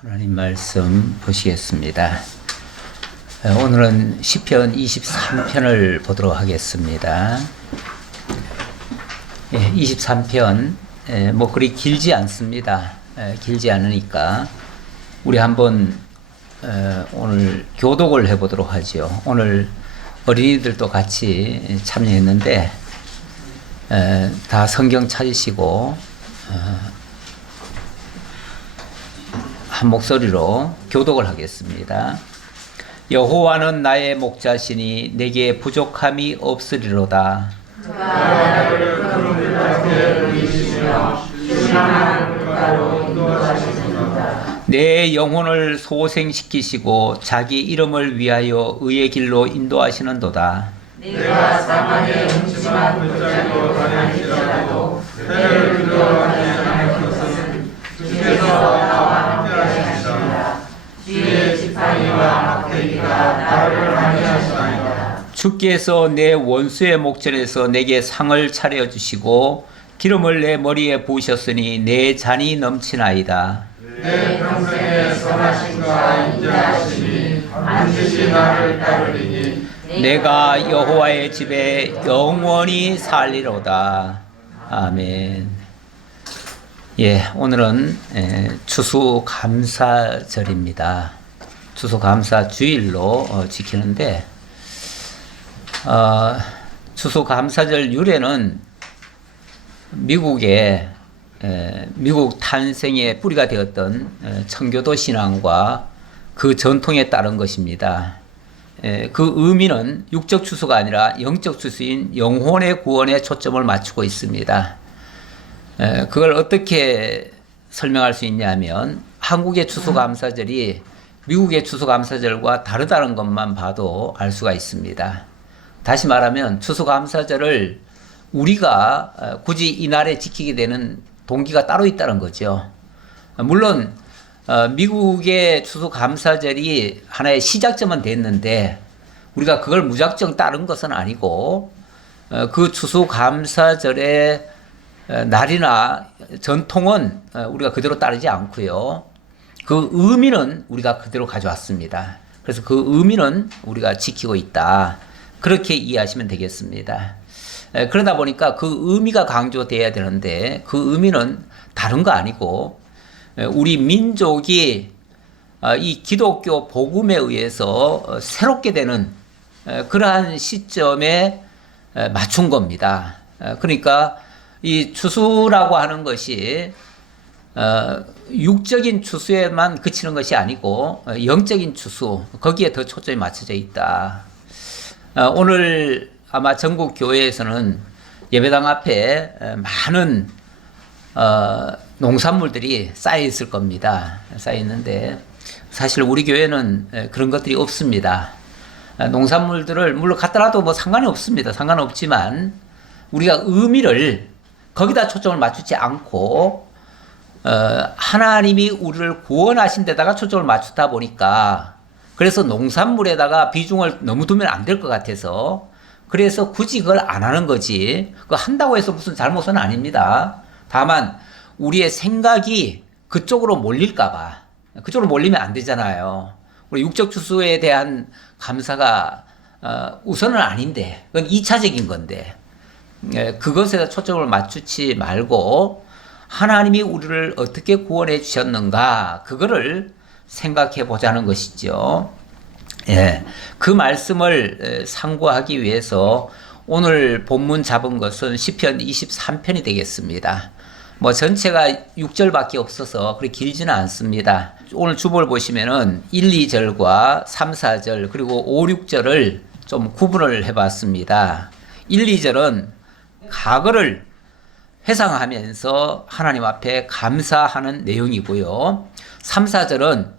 하나님 말씀 보시겠습니다. 오늘은 시편 23편을 보도록 하겠습니다. 23편 뭐 그리 길지 않습니다. 길지 않으니까 우리 한번 오늘 교독을 해보도록 하죠. 오늘 어린이들도 같이 참여했는데 다 성경 찾으시고 한 목소리로 교독을 하겠습니다. 여호와는 나의 목자시니 내게 부족함이 없으리로다. 내 영혼을 소생시키시고 자기 이름을 위하여 의의 길로 인도하시는도다. 내가 사망의 음침한 골짜기로 다닐지라도 해를 두려워하지 않을 것은 주께서 나와 함께 하시리라. 주의 지팡이와 막대기가 나를 안위하시나이다. 주께서 내 원수의 목전에서 내게 상을 차려주시고 기름을 내 머리에 부으셨으니 내 잔이 넘치나이다. 내 평생의 선하심과 인자하심이 반드시 나를 따르리니 내가 여호와의 집에 영원히 살리로다. 아멘. 오늘은 추수감사절입니다. 추수감사주일로 지키는데 추수감사절 유래는 미국 탄생의 뿌리가 되었던 청교도 신앙과 그 전통에 따른 것입니다. 그 의미는 육적 추수가 아니라 영적 추수인 영혼의 구원에 초점을 맞추고 있습니다. 그걸 어떻게 설명할 수 있냐면 한국의 추수감사절이 미국의 추수감사절과 다르다는 것만 봐도 알 수가 있습니다. 다시 말하면 추수감사절을 우리가 굳이 이날에 지키게 되는 동기가 따로 있다는 거죠. 물론 미국의 추수감사절이 하나의 시작점은 됐는데 우리가 그걸 무작정 따른 것은 아니고 그 추수감사절의 날이나 전통은 우리가 그대로 따르지 않고요. 그 의미는 우리가 그대로 가져왔습니다. 그래서 그 의미는 우리가 지키고 있다. 그렇게 이해하시면 되겠습니다. 그러다 보니까 그 의미가 강조돼야 되는데 그 의미는 다른 거 아니고 우리 민족이 이 기독교 복음에 의해서 새롭게 되는 그러한 시점에 맞춘 겁니다. 그러니까 이 추수라고 하는 것이 육적인 추수에만 그치는 것이 아니고 영적인 추수, 거기에 더 초점이 맞춰져 있다. 오늘 아마 전국 교회에서는 예배당 앞에 많은 농산물들이 쌓여 있을 겁니다. 쌓여 있는데 사실 우리 교회는 그런 것들이 없습니다. 농산물들을 물론 갖다 놔도 뭐 상관이 없습니다. 상관없지만 우리가 의미를 거기다 초점을 맞추지 않고 하나님이 우리를 구원하신 데다가 초점을 맞추다 보니까 그래서 농산물에다가 비중을 너무 두면 안 될 것 같아서 그래서 굳이 그걸 안 하는 거지. 그거 한다고 해서 무슨 잘못은 아닙니다. 다만 우리의 생각이 그쪽으로 몰릴까봐. 그쪽으로 몰리면 안 되잖아요. 우리 육적 추수에 대한 감사가 우선은 아닌데 그건 2차적인 건데 그것에 초점을 맞추지 말고 하나님이 우리를 어떻게 구원해 주셨는가 그거를 생각해 보자는 것이죠. 그 말씀을 상고하기 위해서 오늘 본문 잡은 것은 시편 23편이 되겠습니다. 뭐 전체가 6절밖에 없어서 그렇게 길지는 않습니다. 오늘 주보를 보시면은 1, 2절과 3, 4절 그리고 5, 6절을 좀 구분을 해봤습니다. 1, 2절은 과거를 회상하면서 하나님 앞에 감사하는 내용이고요. 3, 4절은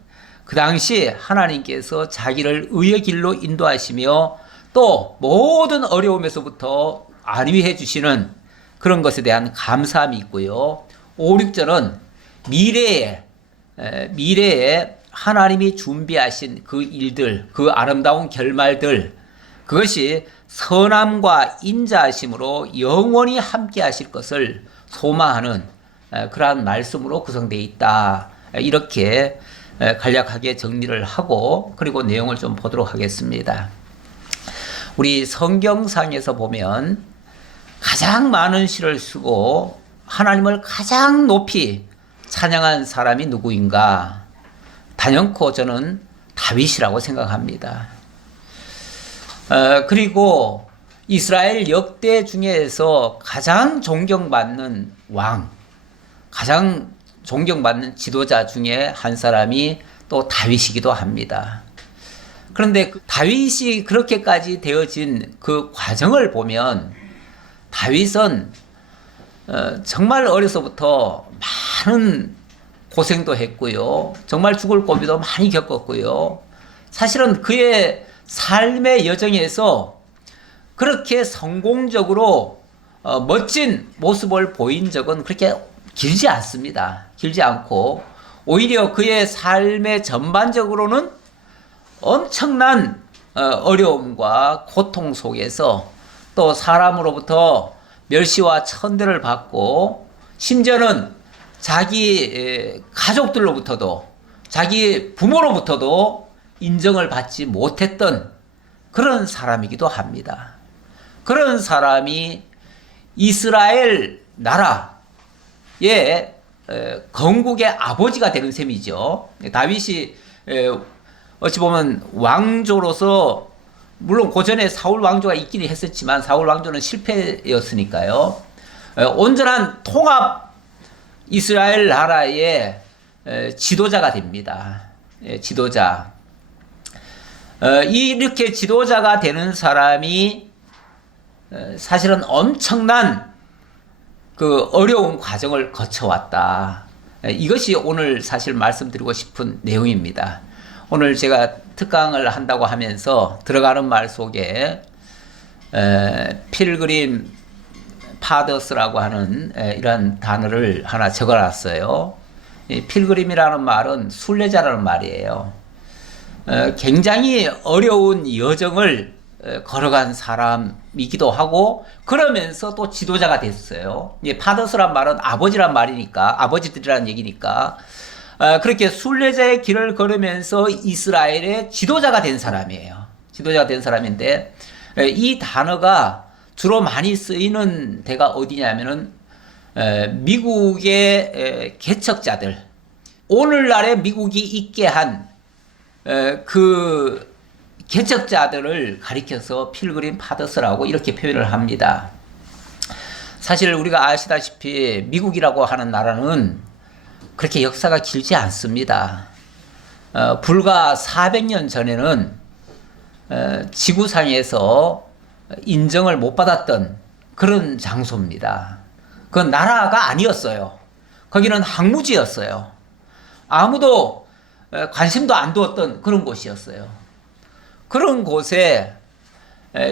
그 당시 하나님께서 자기를 의의 길로 인도하시며 또 모든 어려움에서부터 안위해 주시는 그런 것에 대한 감사함이 있고요. 5, 6절은 미래에 하나님이 준비하신 그 일들, 그 아름다운 결말들, 그것이 선함과 인자하심으로 영원히 함께 하실 것을 소망하는 그러한 말씀으로 구성되어 있다. 이렇게 간략하게 정리를 하고 그리고 내용을 좀 보도록 하겠습니다. 우리 성경상에서 보면 가장 많은 시를 쓰고 하나님을 가장 높이 찬양한 사람이 누구인가? 단연코 저는 다윗이라고 생각합니다. 그리고 이스라엘 역대 중에서 가장 존경받는 왕, 가장 존경받는 지도자 중에 한 사람이 또 다윗이기도 합니다. 그런데 다윗이 그렇게까지 되어진 그 과정을 보면 다윗은 정말 어려서부터 많은 고생도 했고요. 정말 죽을 고비도 많이 겪었고요. 사실은 그의 삶의 여정에서 그렇게 성공적으로 멋진 모습을 보인 적은 그렇게 길지 않습니다. 길지 않고 오히려 그의 삶의 전반적으로는 엄청난 어려움과 고통 속에서 또 사람으로부터 멸시와 천대를 받고 심지어는 자기 가족들로부터도 자기 부모로부터도 인정을 받지 못했던 그런 사람이기도 합니다. 그런 사람이 이스라엘 나라의 건국의 아버지가 되는 셈이죠. 다윗이 어찌 보면 왕조로서 물론 고전에 사울 왕조가 있긴 했었지만 사울 왕조는 실패였으니까요. 온전한 통합 이스라엘 나라의 지도자가 됩니다. 지도자. 이렇게 지도자가 되는 사람이 사실은 엄청난 그 어려운 과정을 거쳐왔다. 이것이 오늘 사실 말씀드리고 싶은 내용입니다. 오늘 제가 특강을 한다고 하면서 들어가는 말 속에 필그림 파더스라고 하는 이런 단어를 하나 적어놨어요. 필그림이라는 말은 순례자라는 말이에요. 굉장히 어려운 여정을 걸어간 사람이기도 하고 그러면서 또 지도자가 됐어요. 파더스란 말은 아버지란 말이니까 아버지들이라는 얘기니까 그렇게 순례자의 길을 걸으면서 이스라엘의 지도자가 된 사람이에요. 지도자가 된 사람인데 이 단어가 주로 많이 쓰이는 데가 어디냐면은 미국의 개척자들, 오늘날의 미국이 있게 한 그 개척자들을 가리켜서 필그림 파더스라고 이렇게 표현을 합니다. 사실 우리가 아시다시피 미국이라고 하는 나라는 그렇게 역사가 길지 않습니다. 불과 400년 전에는 지구상에서 인정을 못 받았던 그런 장소입니다. 그건 나라가 아니었어요. 거기는 항무지였어요. 아무도 관심도 안 두었던 그런 곳이었어요. 그런 곳에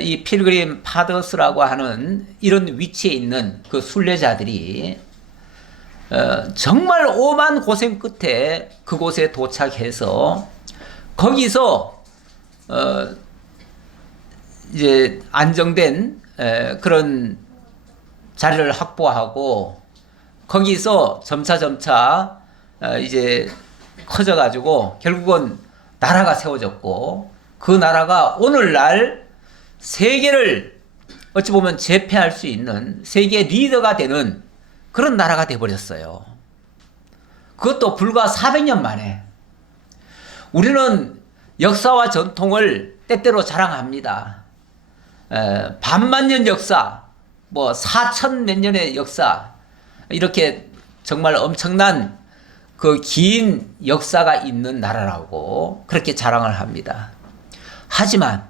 이 필그림 파더스라고 하는 이런 위치에 있는 그 순례자들이 정말 오만 고생 끝에 그곳에 도착해서 거기서 이제 안정된 그런 자리를 확보하고 거기서 점차 이제 커져가지고 결국은 나라가 세워졌고 그 나라가 오늘날 세계를 어찌 보면 제패할 수 있는 세계 리더가 되는 그런 나라가 돼버렸어요. 그것도 불과 400년 만에. 우리는 역사와 전통을 때때로 자랑합니다. 반만년 역사, 뭐 4천 몇 년의 역사, 이렇게 정말 엄청난 그 긴 역사가 있는 나라라고 그렇게 자랑을 합니다. 하지만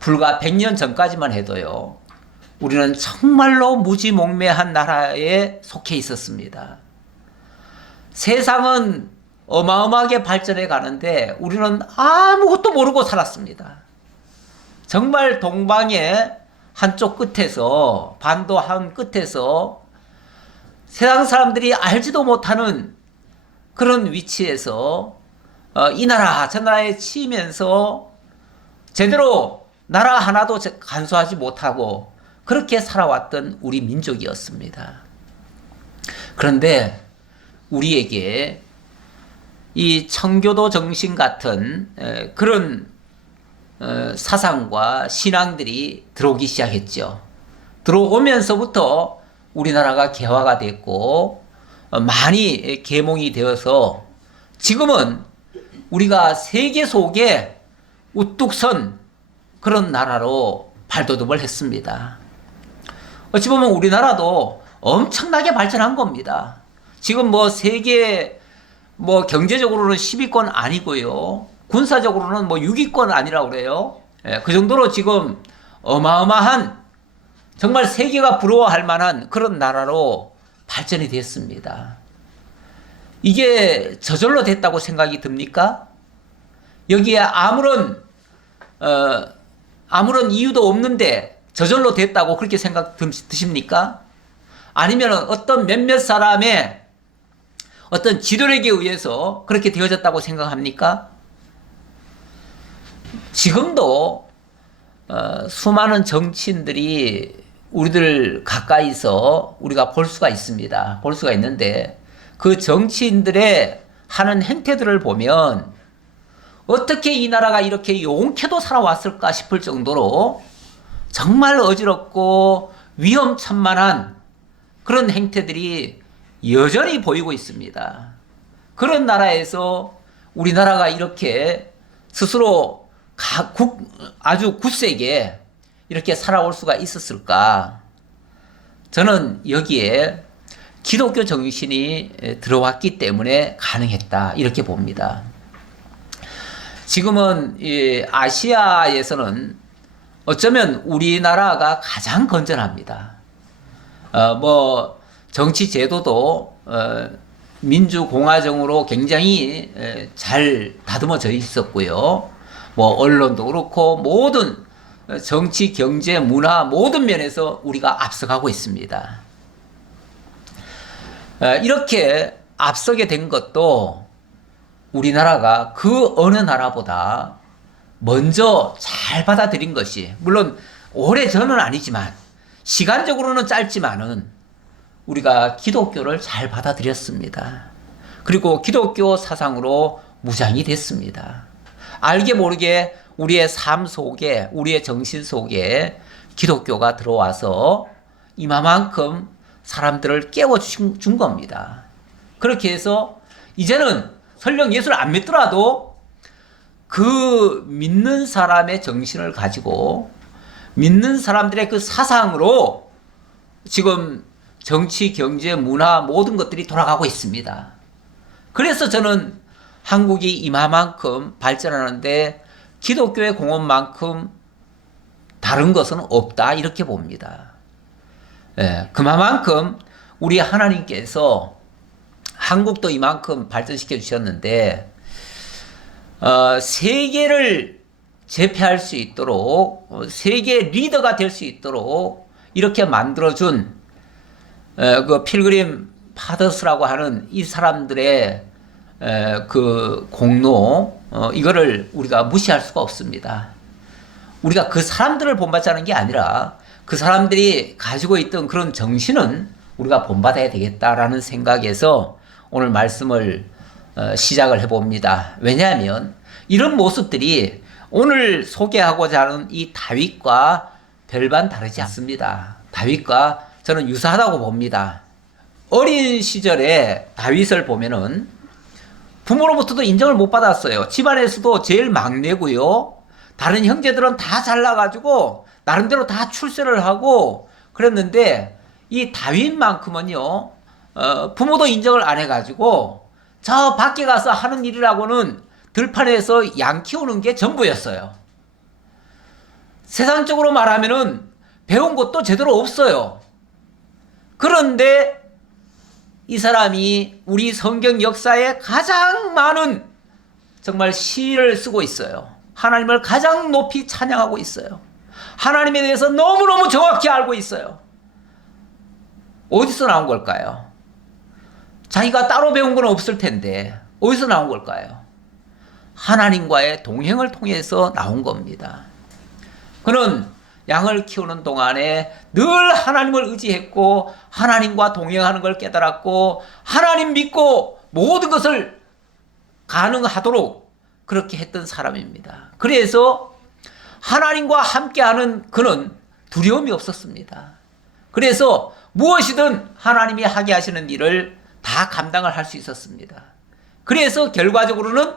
불과 100년 전까지만 해도요, 우리는 정말로 무지몽매한 나라에 속해 있었습니다. 세상은 어마어마하게 발전해 가는데 우리는 아무것도 모르고 살았습니다. 정말 동방의 한쪽 끝에서, 반도 한 끝에서 세상 사람들이 알지도 못하는 그런 위치에서 이 나라 저 나라에 치이면서 제대로 나라 하나도 간수하지 못하고 그렇게 살아왔던 우리 민족이었습니다. 그런데 우리에게 이 청교도 정신 같은 그런 사상과 신앙들이 들어오기 시작했죠. 들어오면서부터 우리나라가 개화가 됐고 많이 계몽이 되어서 지금은 우리가 세계 속에 우뚝 선 그런 나라로 발돋움을 했습니다. 어찌 보면 우리나라도 엄청나게 발전한 겁니다. 지금 뭐 세계 뭐 경제적으로는 10위권 아니고요. 군사적으로는 뭐 6위권 아니라고 그래요. 그 정도로 지금 어마어마한 정말 세계가 부러워할 만한 그런 나라로 발전이 됐습니다. 이게 저절로 됐다고 생각이 듭니까? 여기에 아무런 이유도 없는데 저절로 됐다고 그렇게 생각 드십니까? 아니면 어떤 몇몇 사람의 어떤 지도력에 의해서 그렇게 되어졌다고 생각합니까? 지금도 수많은 정치인들이 우리들 가까이서 우리가 볼 수가 있습니다. 볼 수가 있는데 그 정치인들의 하는 행태들을 보면 어떻게 이 나라가 이렇게 용케도 살아왔을까 싶을 정도로 정말 어지럽고 위험천만한 그런 행태들이 여전히 보이고 있습니다. 그런 나라에서 우리나라가 이렇게 스스로 아주 굳세게 이렇게 살아올 수가 있었을까? 저는 여기에 기독교 정신이 들어왔기 때문에 가능했다 이렇게 봅니다. 지금은 이 아시아에서는 어쩌면 우리나라가 가장 건전합니다. 뭐 정치 제도도 민주공화정으로 굉장히 잘 다듬어져 있었고요. 뭐 언론도 그렇고 모든 정치, 경제, 문화 모든 면에서 우리가 앞서가고 있습니다. 이렇게 앞서게 된 것도 우리나라가 그 어느 나라보다 먼저 잘 받아들인 것이, 물론 오래전은 아니지만 시간적으로는 짧지만은 우리가 기독교를 잘 받아들였습니다. 그리고 기독교 사상으로 무장이 됐습니다. 알게 모르게 우리의 삶 속에, 우리의 정신 속에 기독교가 들어와서 이마만큼 사람들을 깨워준 겁니다. 그렇게 해서 이제는 설령 예수를 안 믿더라도 그 믿는 사람의 정신을 가지고 믿는 사람들의 그 사상으로 지금 정치, 경제, 문화 모든 것들이 돌아가고 있습니다. 그래서 저는 한국이 이마만큼 발전하는데 기독교의 공헌만큼 다른 것은 없다 이렇게 봅니다. 그만큼 우리 하나님께서 한국도 이만큼 발전시켜 주셨는데 세계를 제패할 수 있도록 세계 리더가 될 수 있도록 이렇게 만들어준 그 필그림 파더스라고 하는 이 사람들의 그 공로 이거를 우리가 무시할 수가 없습니다. 우리가 그 사람들을 본받자는 게 아니라 그 사람들이 가지고 있던 그런 정신은 우리가 본받아야 되겠다라는 생각에서 오늘 말씀을 시작을 해봅니다. 왜냐하면 이런 모습들이 오늘 소개하고자 하는 이 다윗과 별반 다르지 않습니다. 다윗과 저는 유사하다고 봅니다. 어린 시절에 다윗을 보면은 부모로부터도 인정을 못 받았어요. 집안에서도 제일 막내고요. 다른 형제들은 다 잘나가지고 나름대로 다 출세를 하고 그랬는데 이 다윗만큼은요, 부모도 인정을 안 해가지고 저 밖에 가서 하는 일이라고는 들판에서 양 키우는 게 전부였어요. 세상적으로 말하면은 배운 것도 제대로 없어요. 그런데 이 사람이 우리 성경 역사에 가장 많은 정말 시를 쓰고 있어요. 하나님을 가장 높이 찬양하고 있어요. 하나님에 대해서 너무너무 정확히 알고 있어요. 어디서 나온 걸까요? 자기가 따로 배운 건 없을 텐데 어디서 나온 걸까요? 하나님과의 동행을 통해서 나온 겁니다. 그는 양을 키우는 동안에 늘 하나님을 의지했고 하나님과 동행하는 걸 깨달았고 하나님 믿고 모든 것을 가능하도록 그렇게 했던 사람입니다. 그래서 하나님과 함께하는 그는 두려움이 없었습니다. 그래서 무엇이든 하나님이 하게 하시는 일을 다 감당을 할 수 있었습니다. 그래서 결과적으로는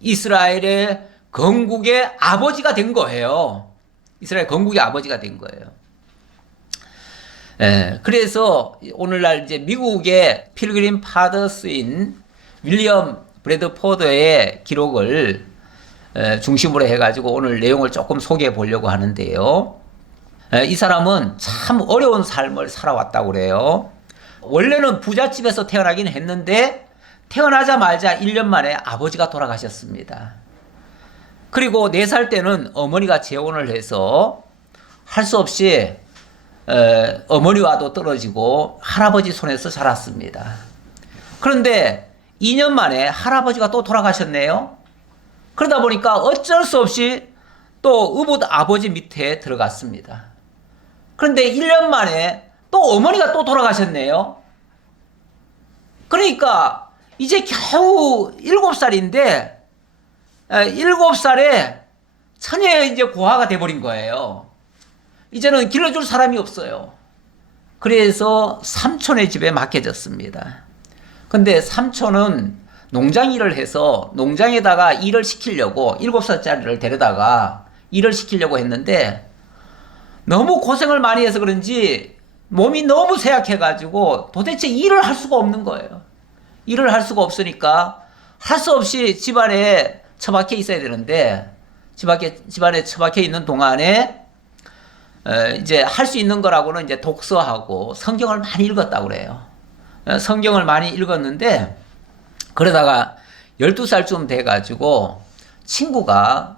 이스라엘의 건국의 아버지가 된 거예요. 이스라엘 건국의 아버지가 된 거예요. 그래서 오늘날 이제 미국의 필그림 파더스인 윌리엄 브래드포드의 기록을 중심으로 해가지고 오늘 내용을 조금 소개해 보려고 하는데요. 이 사람은 참 어려운 삶을 살아왔다고 그래요. 원래는 부잣집에서 태어나긴 했는데 태어나자마자 1년 만에 아버지가 돌아가셨습니다. 그리고 4살 때는 어머니가 재혼을 해서 할 수 없이 어머니와도 떨어지고 할아버지 손에서 자랐습니다. 그런데 2년 만에 할아버지가 또 돌아가셨네요. 그러다 보니까 어쩔 수 없이 또 의붓 아버지 밑에 들어갔습니다. 그런데 1년 만에 또 어머니가 또 돌아가셨네요. 그러니까 이제 겨우 7살인데 7살에 처녀 이제 고아가 돼버린 거예요. 이제는 길러줄 사람이 없어요. 그래서 삼촌의 집에 맡겨졌습니다. 근데 삼촌은 농장 일을 해서 농장에다가 일을 시키려고 7살짜리를 데려다가 일을 시키려고 했는데 너무 고생을 많이 해서 그런지 몸이 너무 쇠약해가지고 도대체 일을 할 수가 없는 거예요. 일을 할 수가 없으니까 할 수 없이 집안에 처박혀 있어야 되는데 집안에 처박혀 있는 동안에 이제 할 수 있는 거라고는 이제 독서하고 성경을 많이 읽었다고 그래요. 성경을 많이 읽었는데 그러다가 12살쯤 돼가지고 친구가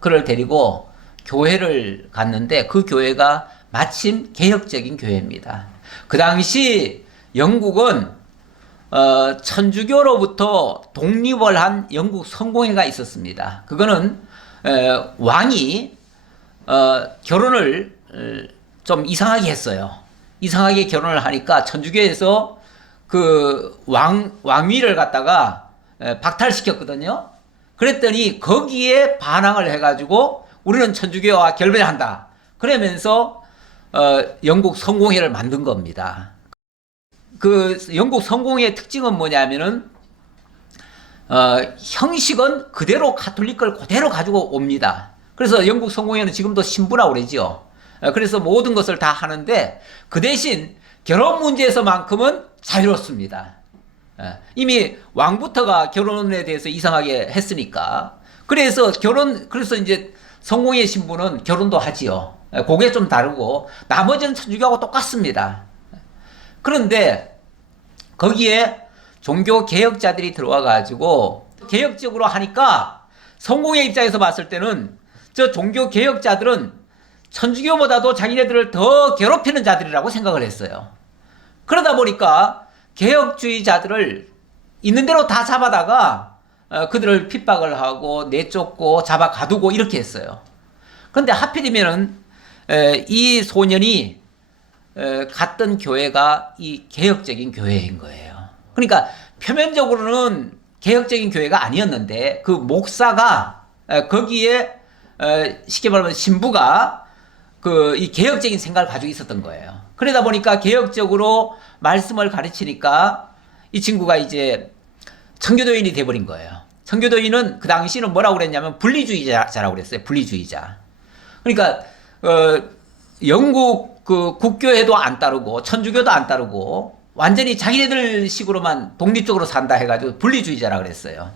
그를 데리고 교회를 갔는데 그 교회가 마침 개혁적인 교회입니다. 그 당시 영국은 천주교로부터 독립을 한 영국 성공회가 있었습니다. 그거는 왕이 결혼을 좀 이상하게 했어요. 이상하게 결혼을 하니까 천주교에서 그 왕위를 갖다가 박탈시켰거든요. 그랬더니 거기에 반항을 해가지고 우리는 천주교와 결별한다. 그러면서 영국 성공회를 만든 겁니다. 그 영국 성공회의 특징은 뭐냐면은 형식은 그대로 가톨릭을 그대로 가지고 옵니다. 그래서 영국 성공회는 지금도 신부라고 그러죠. 그래서 모든 것을 다 하는데 그 대신 결혼 문제에서만큼은 자유롭습니다. 이미 왕부터가 결혼에 대해서 이상하게 했으니까. 그래서 이제 성공회 신부는 결혼도 하지요. 그게 좀 다르고 나머지는 천주교하고 똑같습니다. 그런데 거기에 종교 개혁자들이 들어와 가지고 개혁적으로 하니까 성공회 입장에서 봤을 때는 저 종교 개혁자들은 천주교보다도 자기네들을 더 괴롭히는 자들이라고 생각을 했어요. 그러다 보니까 개혁주의자들을 있는 대로 다 잡아다가 그들을 핍박을 하고 내쫓고 잡아 가두고 이렇게 했어요. 그런데 하필이면은 이 소년이 갔던 교회가 이 개혁적인 교회인 거예요. 그러니까 표면적으로는 개혁적인 교회가 아니었는데 그 목사가 거기에 쉽게 말하면 신부가 이 개혁적인 생각을 가지고 있었던 거예요. 그러다 보니까 개혁적으로 말씀을 가르치니까 이 친구가 이제 청교도인이 돼버린 거예요. 청교도인은 그 당시는 뭐라고 그랬냐면 분리주의자라고 그랬어요. 분리주의자. 그러니까 영국 그 국교회도 안 따르고 천주교도 안 따르고 완전히 자기네들 식으로만 독립적으로 산다 해가지고 분리주의자라고 그랬어요.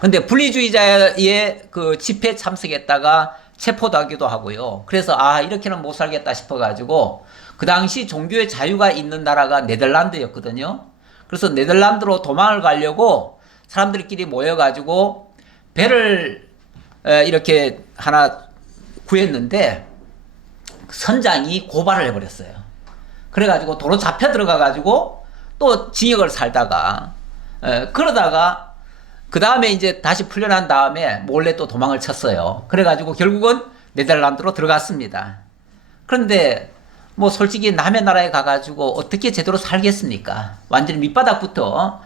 근데 분리주의자의 그 집회 참석했다가 체포하기도 하고요. 그래서 이렇게는 못 살겠다 싶어가지고 그 당시 종교의 자유가 있는 나라가 네덜란드였거든요. 그래서 네덜란드로 도망을 가려고 사람들끼리 모여가지고 배를 이렇게 하나 구했는데 선장이 고발을 해버렸어요. 그래가지고 도로 잡혀 들어가가지고 또 징역을 살다가 그러다가 그 다음에 이제 다시 풀려난 다음에 몰래 또 도망을 쳤어요. 그래가지고 결국은 네덜란드로 들어갔습니다. 그런데 뭐 솔직히 남의 나라에 가가지고 어떻게 제대로 살겠습니까? 완전히 밑바닥부터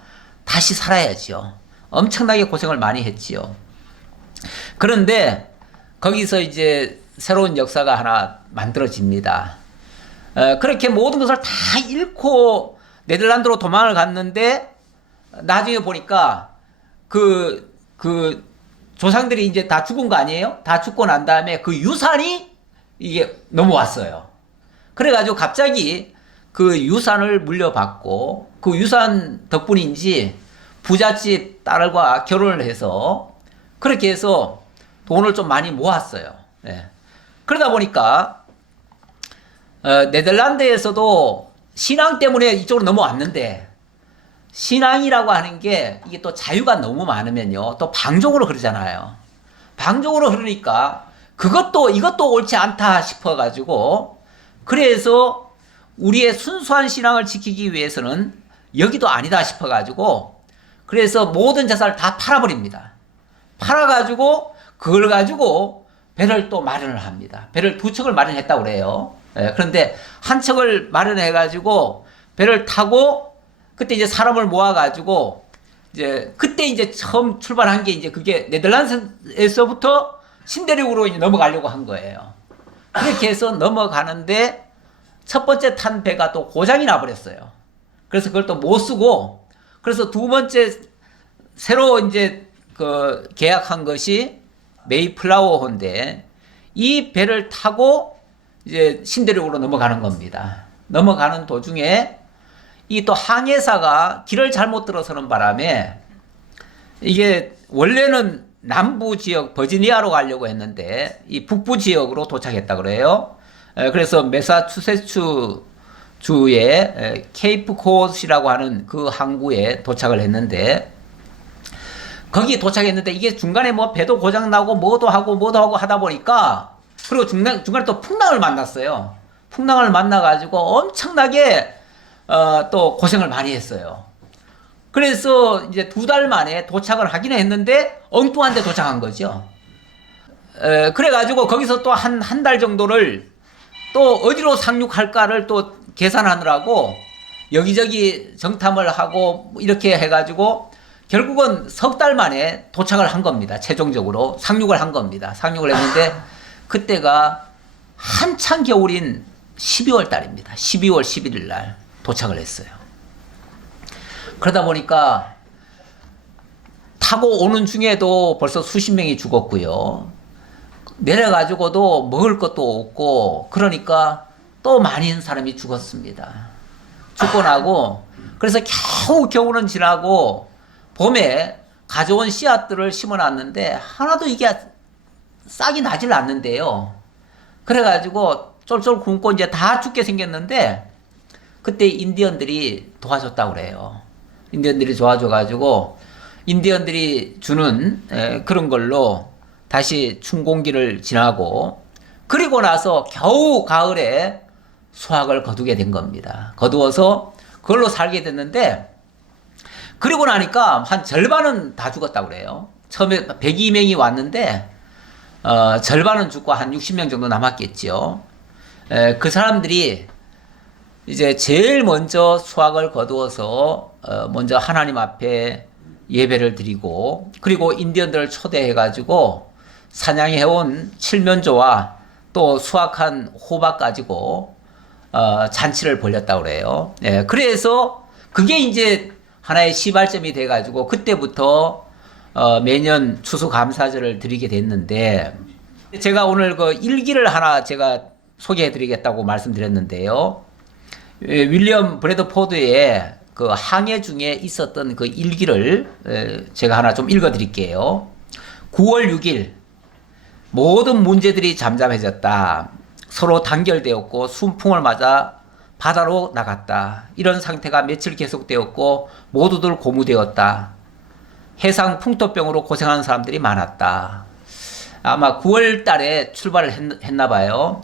다시 살아야죠. 엄청나게 고생을 많이 했지요. 그런데 거기서 이제 새로운 역사가 하나 만들어집니다. 그렇게 모든 것을 다 잃고 네덜란드로 도망을 갔는데 나중에 보니까 그 조상들이 이제 다 죽은 거 아니에요? 다 죽고 난 다음에 그 유산이 이게 넘어왔어요. 그래가지고 갑자기 그 유산을 물려받고 그 유산 덕분인지 부잣집 딸과 결혼을 해서 그렇게 해서 돈을 좀 많이 모았어요. 예. 그러다 보니까 네덜란드에서도 신앙 때문에 이쪽으로 넘어왔는데 신앙이라고 하는 게 이게 또 자유가 너무 많으면요 또 방종으로 흐르잖아요. 방종으로 흐르니까 이것도 옳지 않다 싶어 가지고 그래서 우리의 순수한 신앙을 지키기 위해서는 여기도 아니다 싶어 가지고 그래서 모든 재산을 다 팔아버립니다. 팔아가지고 그걸 가지고 배를 또 마련을 합니다. 배를 2척을 마련했다고 그래요. 그런데 한 척을 마련해가지고 배를 타고 그때 이제 사람을 모아가지고 이제 그때 이제 처음 출발한 게 이제 그게 네덜란드에서부터 신대륙으로 이제 넘어가려고 한 거예요. 그렇게 해서 넘어가는데 첫 번째 탄 배가 또 고장이 나버렸어요. 그래서 그걸 또 못 쓰고 그래서 두 번째 새로 이제 그 계약한 것이 메이플라워호인데 이 배를 타고 이제 신대륙으로 넘어가는 겁니다. 넘어가는 도중에 이 또 항해사가 길을 잘못 들어서는 바람에 이게 원래는 남부 지역 버지니아로 가려고 했는데 이 북부 지역으로 도착했다 그래요. 그래서 매사추세츠 주의 케이프 코스라고 하는 그 항구에 도착을 했는데 거기 도착했는데 이게 중간에 뭐 배도 고장 나고 뭐도 하고 하다 보니까 그리고 중간에 또 풍랑을 만났어요. 풍랑을 만나가지고 엄청나게 또 고생을 많이 했어요. 그래서 이제 2달 만에 도착을 하기는 했는데 엉뚱한 데 도착한 거죠. 그래가지고 거기서 또 한 달 정도를 또 어디로 상륙할까를 또 계산하느라고 여기저기 정탐을 하고 이렇게 해가지고 결국은 석 달 만에 도착을 한 겁니다. 최종적으로 상륙을 한 겁니다. 상륙을 했는데 그때가 한창 겨울인 12월 달입니다. 12월 11일 날 도착을 했어요. 그러다 보니까 타고 오는 중에도 벌써 수십 명이 죽었고요. 내려가지고도 먹을 것도 없고 그러니까 또 많은 사람이 죽었습니다. 죽고 나고 그래서 겨우 겨울은 지나고 봄에 가져온 씨앗들을 심어놨는데 하나도 이게 싹이 나질 않는데요. 그래가지고 쫄쫄 굶고 이제 다 죽게 생겼는데 그때 인디언들이 도와줬다고 그래요. 인디언들이 도와줘가지고 인디언들이 주는 그런 걸로 다시 춘공기를 지나고 그리고 나서 겨우 가을에 수확을 거두게 된 겁니다. 거두어서 그걸로 살게 됐는데 그리고 나니까 한 절반은 다 죽었다고 그래요. 처음에 102명이 왔는데 절반은 죽고 한 60명 정도 남았겠죠. 그 사람들이 이제 제일 먼저 수확을 거두어서 먼저 하나님 앞에 예배를 드리고 그리고 인디언들을 초대해가지고 사냥해온 칠면조와 또 수확한 호박 가지고 잔치를 벌였다고 그래요. 그래서 그게 이제 하나의 시발점이 돼가지고 그때부터 매년 추수감사절을 드리게 됐는데 제가 오늘 그 일기를 하나 제가 소개해드리겠다고 말씀드렸는데요. 윌리엄 브래드포드의 그 항해 중에 있었던 그 일기를 제가 하나 좀 읽어드릴게요. 9월 6일 모든 문제들이 잠잠해졌다. 서로 단결되었고 순풍을 맞아 바다로 나갔다. 이런 상태가 며칠 계속되었고 모두들 고무되었다. 해상 풍토병으로 고생하는 사람들이 많았다. 아마 9월 달에 출발을 했나 봐요.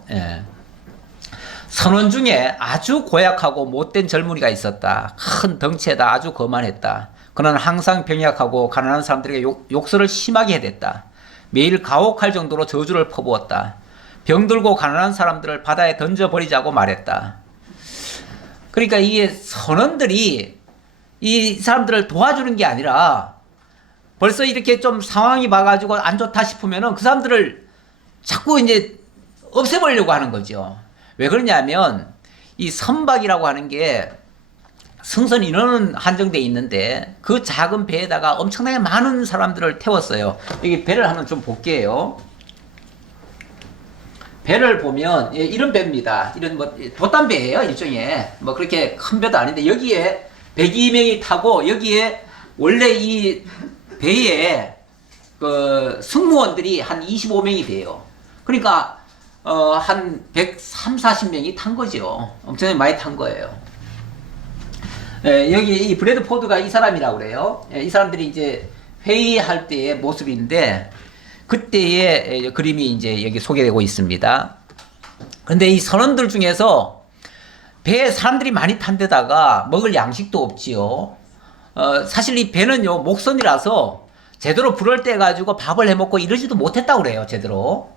선원 중에 아주 고약하고 못된 젊은이가 있었다. 큰 덩치에다 아주 거만했다. 그는 항상 병약하고 가난한 사람들에게 욕설을 심하게 해댔다. 매일 가혹할 정도로 저주를 퍼부었다. 병들고 가난한 사람들을 바다에 던져버리자고 말했다. 그러니까 이게 선원들이 이 사람들을 도와주는 게 아니라 벌써 이렇게 좀 상황이 봐가지고 안 좋다 싶으면은 그 사람들을 자꾸 이제 없애버리려고 하는 거죠. 왜 그러냐면 이 선박이라고 하는 게 승선 인원은 한정돼 있는데 그 작은 배에다가 엄청나게 많은 사람들을 태웠어요. 여기 배를 한번 좀 볼게요. 배를 보면 이런 배입니다. 이런 뭐 돛단 배예요, 일종의. 뭐 그렇게 큰 배도 아닌데 여기에 102명이 타고 여기에 원래 이 배에 그 승무원들이 한 25명이 돼요. 그러니까 한 130, 40명이 탄 거죠. 엄청나게 많이 탄 거예요. 여기 이 브래드 포드가 이 사람이라고 그래요. 이 사람들이 이제 회의할 때의 모습인데 그때의 그림이 이제 여기 소개되고 있습니다. 근데 이 선원들 중에서 배에 사람들이 많이 탄 데다가 먹을 양식도 없지요. 사실 이 배는요, 목선이라서 제대로 불을 떼가지고 밥을 해먹고 이러지도 못했다고 그래요, 제대로.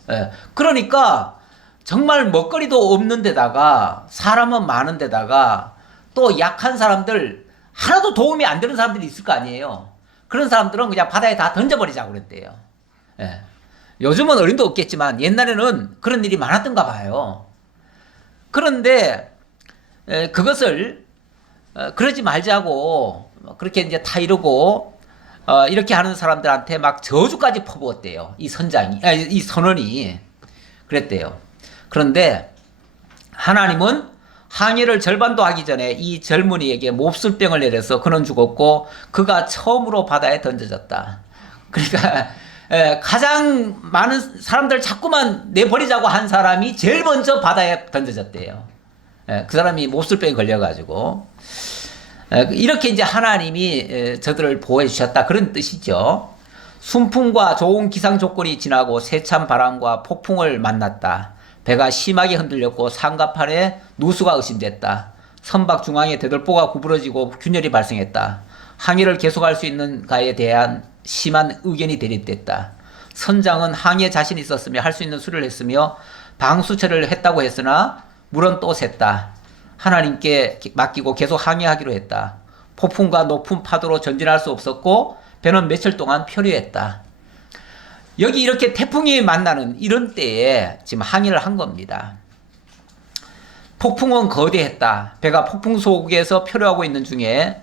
그러니까 정말 먹거리도 없는 데다가 사람은 많은 데다가 또 약한 사람들, 하나도 도움이 안 되는 사람들이 있을 거 아니에요. 그런 사람들은 그냥 바다에 다 던져버리자고 그랬대요. 예. 요즘은 어림도 없겠지만 옛날에는 그런 일이 많았던가 봐요. 그런데 그것을 그러지 말자고 그렇게 이제 다 이러고 이렇게 하는 사람들한테 막 저주까지 퍼부었대요. 이 선장이, 이 선원이 그랬대요. 그런데 하나님은 항해를 절반도 하기 전에 이 젊은이에게 몹쓸병을 내려서 그는 죽었고 그가 처음으로 바다에 던져졌다. 그러니까 가장 많은 사람들 자꾸만 내버리자고 한 사람이 제일 먼저 바다에 던져졌대요. 그 사람이 몹쓸병에 걸려가지고 이렇게 이제 하나님이 저들을 보호해 주셨다 그런 뜻이죠. 순풍과 좋은 기상 조건이 지나고 세찬 바람과 폭풍을 만났다. 배가 심하게 흔들렸고 상가판에 누수가 의심됐다. 선박 중앙에 대들보가 구부러지고 균열이 발생했다. 항해를 계속할 수 있는가에 대한 심한 의견이 대립됐다. 선장은 항해에 자신이 있었으며 할 수 있는 수리를 했으며 방수체를 했다고 했으나 물은 또 샜다. 하나님께 맡기고 계속 항해하기로 했다. 폭풍과 높은 파도로 전진할 수 없었고 배는 며칠 동안 표류했다. 여기 이렇게 태풍이 만나는 이런 때에 지금 항해를 한 겁니다. 폭풍은 거대했다. 배가 폭풍 속에서 표류하고 있는 중에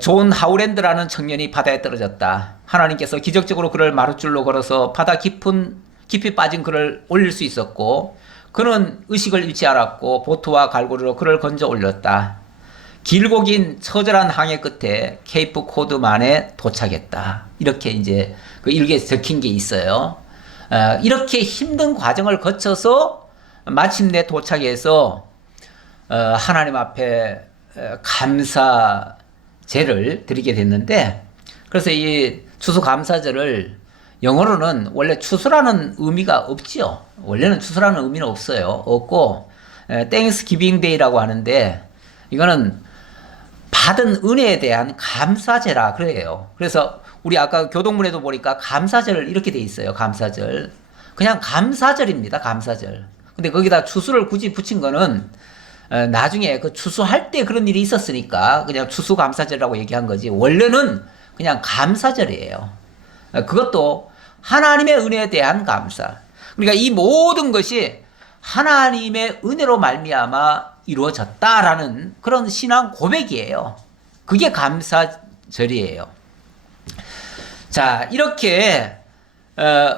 존 하우랜드라는 청년이 바다에 떨어졌다. 하나님께서 기적적으로 그를 마룻줄로 걸어서 바다 깊이 빠진 그를 올릴 수 있었고 그는 의식을 잃지 않았고 보트와 갈고리로 그를 건져 올렸다. 길고 긴 처절한 항해 끝에 케이프 코드만에 도착했다. 이렇게 이제 그 일기에 적힌 게 있어요. 이렇게 힘든 과정을 거쳐서 마침내 도착해서 하나님 앞에 감사제를 드리게 됐는데, 그래서 이 추수감사절을 영어로는 원래 추수라는 의미가 없지요. 원래는 추수라는 의미는 없어요. 없고 땡스기빙 데이라고 하는데 이거는 받은 은혜에 대한 감사제라 그래요. 그래서 우리 아까 교동문에도 보니까 감사절 이렇게 돼 있어요. 감사절. 그냥 감사절입니다. 감사절. 근데 거기다 추수를 굳이 붙인 거는 나중에 그 추수할 때 그런 일이 있었으니까 그냥 추수감사절이라고 얘기한 거지. 원래는 그냥 감사절이에요. 그것도 하나님의 은혜에 대한 감사. 그러니까 이 모든 것이 하나님의 은혜로 말미암아 이루어졌다라는 그런 신앙 고백이에요. 그게 감사절이에요. 자, 이렇게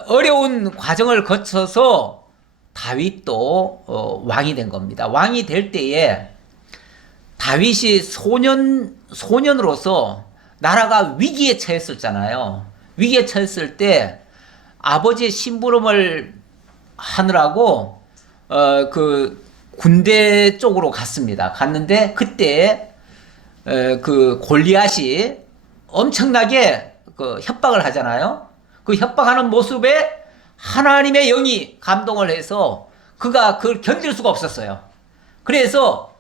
어려운 과정을 거쳐서 다윗도 왕이 된 겁니다. 왕이 될 때에 다윗이 소년으로서 나라가 위기에 처했었잖아요. 위기에 처했을 때 아버지의 심부름을 하느라고 그 군대 쪽으로 갔습니다. 갔는데 그때 그 골리앗이 엄청나게 그 협박을 하잖아요. 그 협박하는 모습에 하나님의 영이 감동을 해서 그가 그걸 견딜 수가 없었어요. 그래서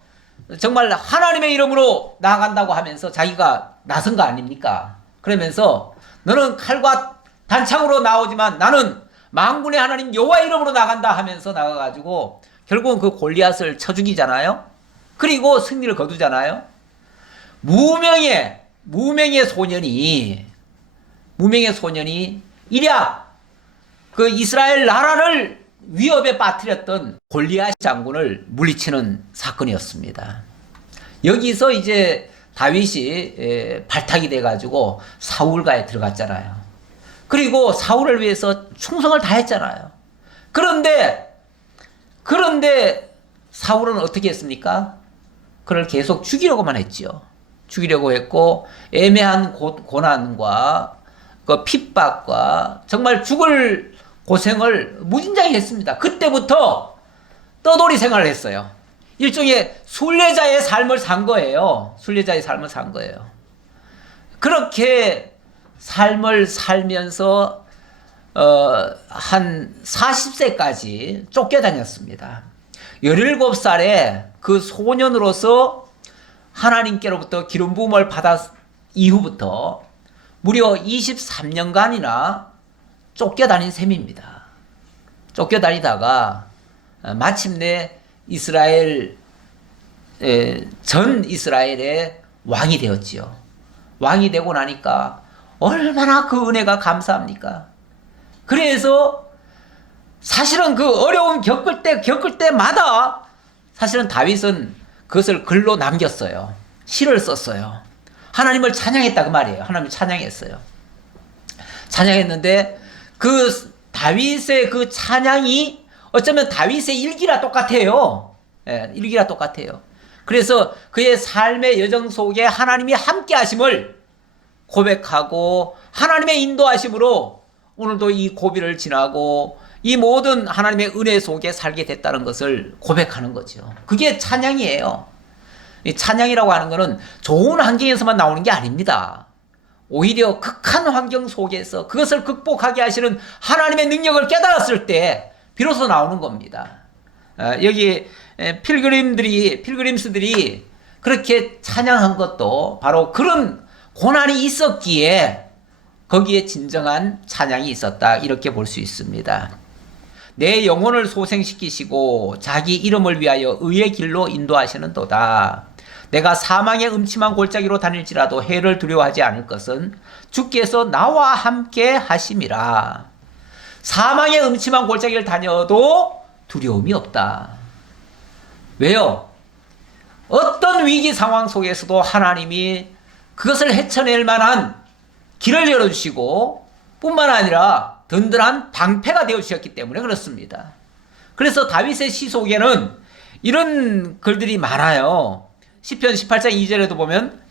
정말 하나님의 이름으로 나아간다고 하면서 자기가 나선 거 아닙니까? 그러면서 너는 칼과 단창으로 나오지만 나는 만군의 하나님 여호와 이름으로 나간다 하면서 나가가지고 결국은 그 골리앗을 쳐 죽이잖아요. 그리고 승리를 거두잖아요. 무명의 소년이 무명의 소년이 이랴 그 이스라엘 나라를 위협에 빠뜨렸던 골리앗 장군을 물리치는 사건이었습니다. 여기서 이제 다윗이 발탁이 돼가지고 사울가에 들어갔잖아요. 그리고 사울을 위해서 충성을 다했잖아요. 그런데 사울은 어떻게 했습니까? 그를 계속 죽이려고만 했죠. 죽이려고 했고 애매한 고난과 그 핍박과 정말 죽을 고생을 무진장히 했습니다. 그때부터 떠돌이 생활을 했어요. 일종의 순례자의 삶을 산 거예요. 순례자의 삶을 산 거예요. 그렇게 삶을 살면서 한 40세까지 쫓겨다녔습니다. 17살에 그 소년으로서 하나님께로부터 기름 부음을 받았 이후부터 무려 23년간이나 쫓겨다닌 셈입니다. 쫓겨다니다가 마침내 전 이스라엘의 왕이 되었지요. 왕이 되고 나니까 얼마나 그 은혜가 감사합니까? 그래서 사실은 그 어려움 겪을 때마다 사실은 다윗은 그것을 글로 남겼어요. 시를 썼어요. 하나님을 찬양했다 그 말이에요. 하나님을 찬양했어요. 찬양했는데 그 다윗의 그 찬양이 어쩌면 다윗의 일기라 똑같아요. 예, 일기라 똑같아요. 그래서 그의 삶의 여정 속에 하나님이 함께 하심을 고백하고 하나님의 인도하심으로 오늘도 이 고비를 지나고 이 모든 하나님의 은혜 속에 살게 됐다는 것을 고백하는 거죠. 그게 찬양이에요. 이 찬양이라고 하는 것은 좋은 환경에서만 나오는 게 아닙니다. 오히려 극한 환경 속에서 그것을 극복하게 하시는 하나님의 능력을 깨달았을 때 비로소 나오는 겁니다. 여기 필그림스들이 그렇게 찬양한 것도 바로 그런 고난이 있었기에 거기에 진정한 찬양이 있었다, 이렇게 볼 수 있습니다. 내 영혼을 소생시키시고 자기 이름을 위하여 의의 길로 인도하시는도다. 내가 사망의 음침한 골짜기로 다닐지라도 해를 두려워하지 않을 것은 주께서 나와 함께 하심이라. 사망의 음침한 골짜기를 다녀도 두려움이 없다. 왜요? 어떤 위기 상황 속에서도 하나님이 그것을 헤쳐낼 만한 길을 열어주시고 뿐만 아니라 든든한 방패가 되어주셨기 때문에 그렇습니다. 그래서 다윗의 시 속에는 이런 글들이 많아요. 시편 18장 2절에도 보면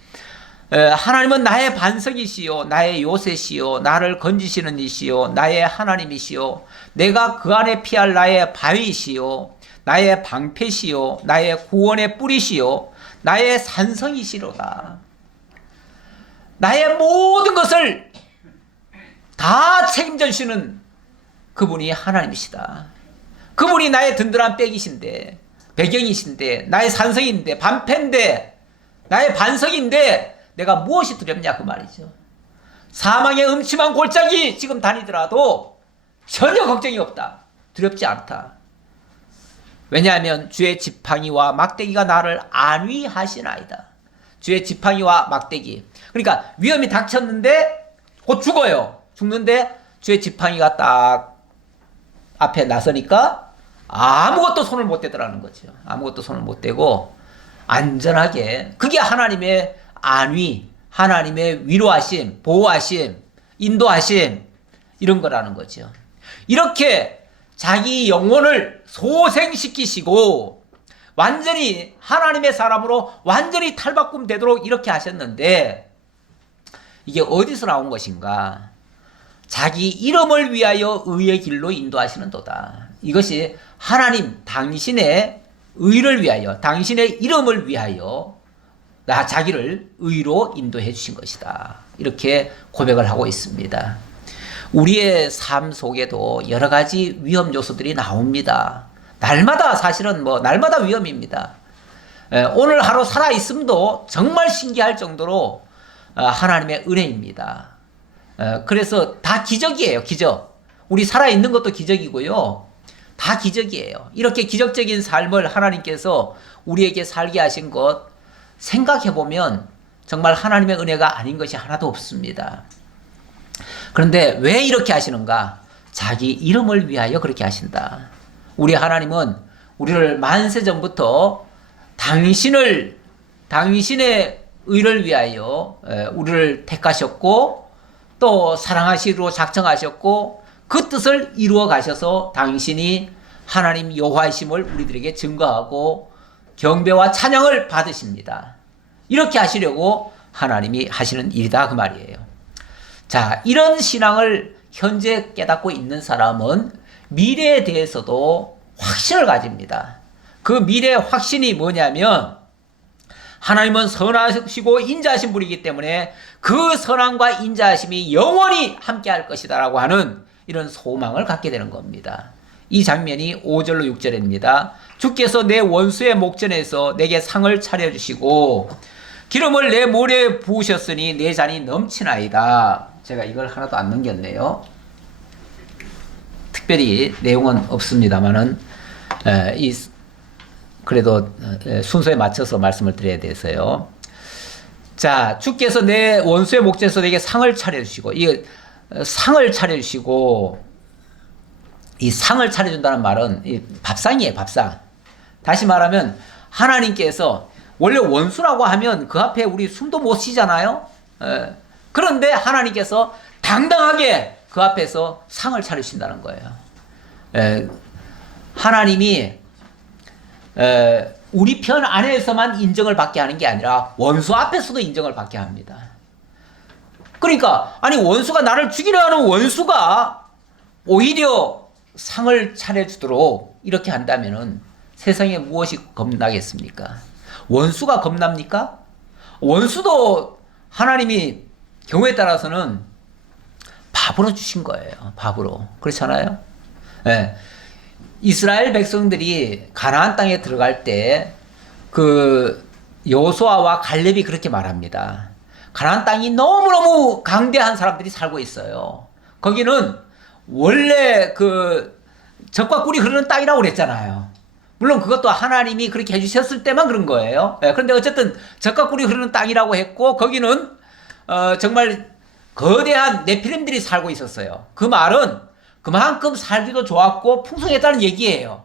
하나님은 나의 반석이시요 나의 요새시요 나를 건지시는 이시요 나의 하나님이시요 내가 그 안에 피할 나의 바위시요 나의 방패시요 나의 구원의 뿌리시요 나의 산성이시로다. 나의 모든 것을 다 책임져 주시는 그분이 하나님이시다. 그분이 나의 든든한 백이신데, 배경이신데, 나의 산성인데, 반패인데, 나의 반석인데 내가 무엇이 두렵냐 그 말이죠. 사망의 음침한 골짜기 지금 다니더라도 전혀 걱정이 없다. 두렵지 않다. 왜냐하면 주의 지팡이와 막대기가 나를 안위하시나이다. 주의 지팡이와 막대기. 그러니까 위험이 닥쳤는데 곧 죽어요. 죽는데 주의 지팡이가 딱 앞에 나서니까 아무것도 손을 못 대더라는 거죠. 아무것도 손을 못 대고 안전하게, 그게 하나님의 안위, 하나님의 위로하심, 보호하심, 인도하심, 이런 거라는 거죠. 이렇게 자기 영혼을 소생시키시고 완전히 하나님의 사람으로 완전히 탈바꿈 되도록 이렇게 하셨는데, 이게 어디서 나온 것인가? 자기 이름을 위하여 의의 길로 인도하시는 도다. 이것이 하나님 당신의 의를 위하여, 당신의 이름을 위하여 자기를 의로 인도해 주신 것이다. 이렇게 고백을 하고 있습니다. 우리의 삶 속에도 여러 가지 위험 요소들이 나옵니다. 날마다 사실은 날마다 위험입니다. 오늘 하루 살아 있음도 정말 신기할 정도로 하나님의 은혜입니다. 그래서 다 기적이에요. 기적. 우리 살아있는 것도 기적이고요. 다 기적이에요. 이렇게 기적적인 삶을 하나님께서 우리에게 살게 하신 것 생각해보면 정말 하나님의 은혜가 아닌 것이 하나도 없습니다. 그런데 왜 이렇게 하시는가? 자기 이름을 위하여 그렇게 하신다. 우리 하나님은 우리를 만세전부터 당신의 의를 위하여 우리를 택하셨고 또 사랑하시기로 작정하셨고 그 뜻을 이루어 가셔서 당신이 하나님 여호와이심을 우리들에게 증거하고 경배와 찬양을 받으십니다. 이렇게 하시려고 하나님이 하시는 일이다 그 말이에요. 자, 이런 신앙을 현재 깨닫고 있는 사람은 미래에 대해서도 확신을 가집니다. 그 미래의 확신이 뭐냐면 하나님은 선하시고 인자하신 분이기 때문에 그 선함과 인자하심이 영원히 함께할 것이다 라고 하는 이런 소망을 갖게 되는 겁니다. 이 장면이 5절로 6절입니다. 주께서 내 원수의 목전에서 내게 상을 차려주시고 기름을 내 머리에 부으셨으니 내 잔이 넘치나이다. 제가 이걸 하나도 안 넘겼네요. 특별히 내용은 없습니다만은 그래도 순서에 맞춰서 말씀을 드려야 돼서요. 자, 주께서 내 원수의 목전에서 내게 상을 차려주시고, 이 상을 차려주시고, 이 상을 차려준다는 말은 이 밥상이에요, 밥상. 다시 말하면 하나님께서 원래 원수라고 하면 그 앞에 우리 숨도 못 쉬잖아요. 그런데 하나님께서 당당하게 그 앞에서 상을 차리신다는 거예요. 하나님이 우리 편 안에서만 인정을 받게 하는 게 아니라 원수 앞에서도 인정을 받게 합니다. 그러니까 아니 원수가 나를 죽이려 하는 원수가 오히려 상을 차려주도록 이렇게 한다면은 세상에 무엇이 겁나겠습니까? 원수가 겁납니까? 원수도 하나님이 경우에 따라서는 밥으로 주신 거예요. 밥으로. 그렇잖아요? 네. 이스라엘 백성들이 가나안 땅에 들어갈 때 그 여호수아와 갈렙이 그렇게 말합니다. 가나안 땅이 너무너무 강대한 사람들이 살고 있어요. 거기는 원래 그 젖과 꿀이 흐르는 땅이라고 그랬잖아요. 물론 그것도 하나님이 그렇게 해주셨을 때만 그런 거예요. 그런데 어쨌든 젖과 꿀이 흐르는 땅이라고 했고 거기는 정말 거대한 네피림들이 살고 있었어요. 그 말은 그만큼 살기도 좋았고 풍성했다는 얘기예요.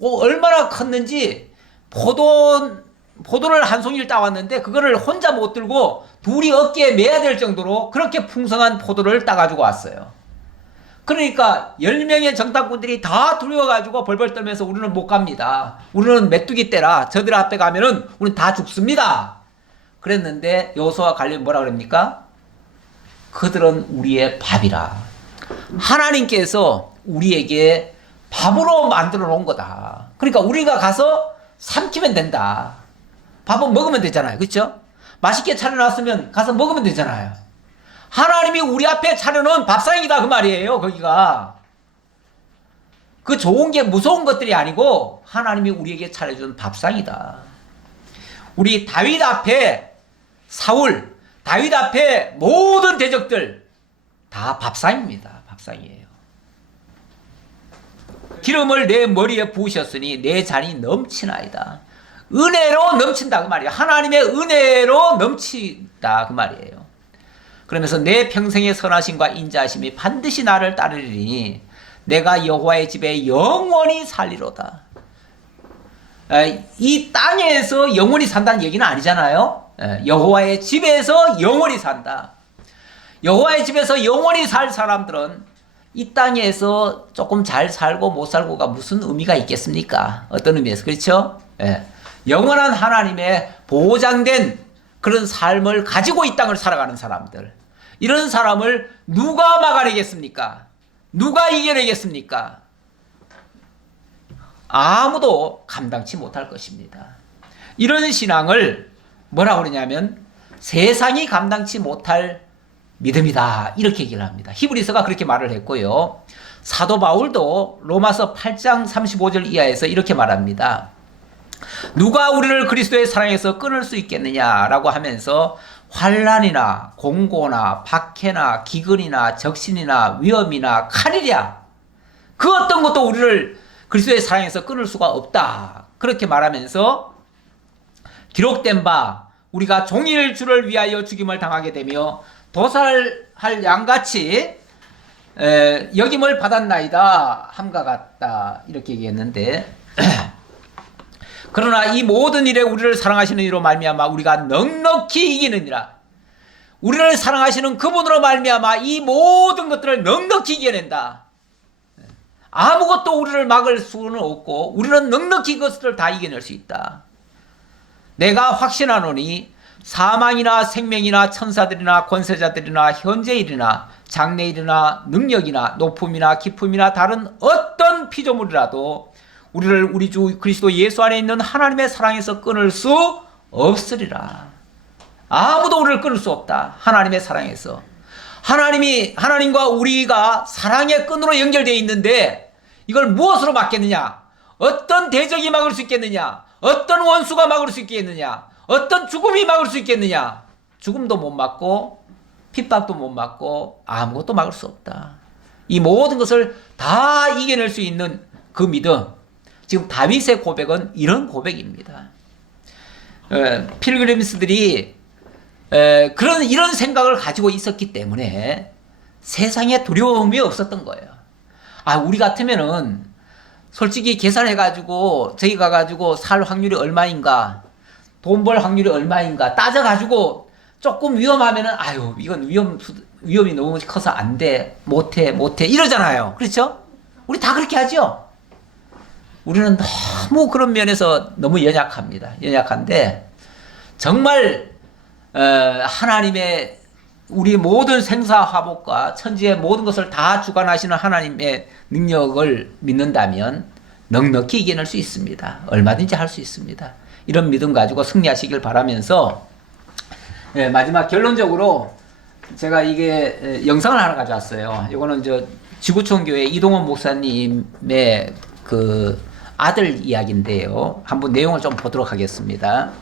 얼마나 컸는지 포도를 한 송이를 따왔는데 그거를 혼자 못 들고 둘이 어깨에 매야 될 정도로 그렇게 풍성한 포도를 따가지고 왔어요. 그러니까 10명의 정탐꾼들이 다 두려워가지고 벌벌 떨면서 우리는 못 갑니다. 우리는 메뚜기 떼라. 저들 앞에 가면은 우리는 다 죽습니다. 그랬는데 여호수아와 갈렙이 뭐라 그럽니까? 그들은 우리의 밥이라. 하나님께서 우리에게 밥으로 만들어 놓은 거다. 그러니까 우리가 가서 삼키면 된다. 밥은 먹으면 되잖아요. 그렇죠? 맛있게 차려놨으면 가서 먹으면 되잖아요. 하나님이 우리 앞에 차려놓은 밥상이다 그 말이에요. 거기가 그 좋은 게 무서운 것들이 아니고 하나님이 우리에게 차려준 밥상이다. 우리 다윗 앞에 사울, 다윗 앞에 모든 대적들 다 밥상입니다. 밥상이에요. 기름을 내 머리에 부으셨으니 내 잔이 넘치나이다. 은혜로 넘친다 그 말이에요. 하나님의 은혜로 넘친다 그 말이에요. 그러면서 내 평생의 선하심과 인자하심이 반드시 나를 따르리니 내가 여호와의 집에 영원히 살리로다. 이 땅에서 영원히 산다는 얘기는 아니잖아요. 여호와의 집에서 영원히 산다. 여호와의 집에서 영원히 살 사람들은 이 땅에서 조금 잘 살고 못 살고가 무슨 의미가 있겠습니까? 어떤 의미에서 그렇죠? 영원한 하나님의 보장된 그런 삶을 가지고 이 땅을 살아가는 사람들, 이런 사람을 누가 막아내겠습니까? 누가 이겨내겠습니까? 아무도 감당치 못할 것입니다. 이런 신앙을 뭐라고 그러냐면 세상이 감당치 못할 믿음이다 이렇게 얘기를 합니다. 히브리서가 그렇게 말을 했고요. 사도 바울도 로마서 8장 35절 이하에서 이렇게 말합니다. 누가 우리를 그리스도의 사랑에서 끊을 수 있겠느냐라고 하면서 환난이나 공고나 박해나 기근이나 적신이나 위험이나 칼이랴 그 어떤 것도 우리를 그리스도의 사랑에서 끊을 수가 없다 그렇게 말하면서 기록된 바 우리가 종일 주를 위하여 죽임을 당하게 되며 도살할 양같이 여김을 받았나이다 함과 같다 이렇게 얘기했는데 그러나 이 모든 일에 우리를 사랑하시는 이로 말미암아 우리가 넉넉히 이기느니라. 우리를 사랑하시는 그분으로 말미암아 이 모든 것들을 넉넉히 이겨낸다. 아무것도 우리를 막을 수는 없고 우리는 넉넉히 그것들을 다 이겨낼 수 있다. 내가 확신하노니 사망이나 생명이나 천사들이나 권세자들이나 현재일이나 장래일이나 능력이나 높음이나 깊음이나 다른 어떤 피조물이라도 우리를 우리 주 그리스도 예수 안에 있는 하나님의 사랑에서 끊을 수 없으리라. 아무도 우리를 끊을 수 없다. 하나님의 사랑에서. 하나님과 우리가 사랑의 끈으로 연결되어 있는데 이걸 무엇으로 막겠느냐? 어떤 대적이 막을 수 있겠느냐? 어떤 원수가 막을 수 있겠느냐? 어떤 죽음이 막을 수 있겠느냐? 죽음도 못 막고 핍박도 못 막고 아무것도 막을 수 없다. 이 모든 것을 다 이겨낼 수 있는 그 믿음. 지금 다윗의 고백은 이런 고백입니다. 필그림스들이 이런 생각을 가지고 있었기 때문에 세상에 두려움이 없었던 거예요. 우리 같으면은 솔직히 계산해가지고 저기 가가지고 살 확률이 얼마인가, 돈 벌 확률이 얼마인가 따져가지고 조금 위험하면은 이건 위험이 너무 커서 안 돼, 못해 이러잖아요. 그렇죠? 우리 다 그렇게 하죠. 우리는 너무 그런 면에서 너무 연약합니다. 연약한데 정말 하나님의 우리 모든 생사화복과 천지의 모든 것을 다 주관하시는 하나님의 능력을 믿는다면 넉넉히 이겨낼 수 있습니다. 얼마든지 할 수 있습니다. 이런 믿음 가지고 승리하시길 바라면서 마지막 결론적으로 제가 이게 영상을 하나 가져왔어요. 이거는 지구촌교회 이동원 목사님의 그 아들 이야기인데요. 한번 내용을 좀 보도록 하겠습니다.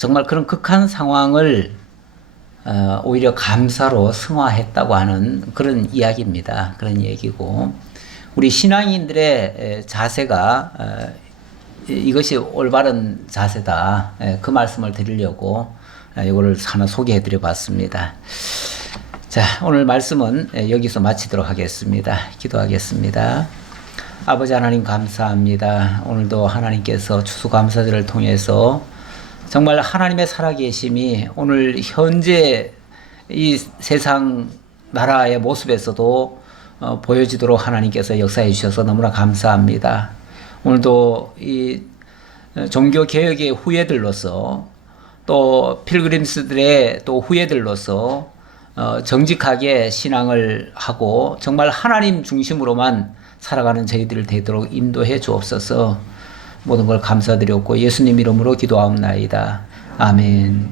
정말 그런 극한 상황을 오히려 감사로 승화했다고 하는 그런 이야기입니다. 그런 얘기고, 우리 신앙인들의 자세가 이것이 올바른 자세다, 그 말씀을 드리려고 이거를 하나 소개해 드려 봤습니다. 자, 오늘 말씀은 여기서 마치도록 하겠습니다. 기도하겠습니다. 아버지 하나님 감사합니다. 오늘도 하나님께서 추수감사절을 통해서 정말 하나님의 살아계심이 오늘 현재 이 세상 나라의 모습에서도 보여지도록 하나님께서 역사해 주셔서 너무나 감사합니다. 오늘도 이 종교개혁의 후예들로서 또 필그림스들의 또 후예들로서 정직하게 신앙을 하고 정말 하나님 중심으로만 살아가는 저희들 되도록 인도해 주옵소서. 모든 걸 감사드렸고 예수님 이름으로 기도하옵나이다. 아멘.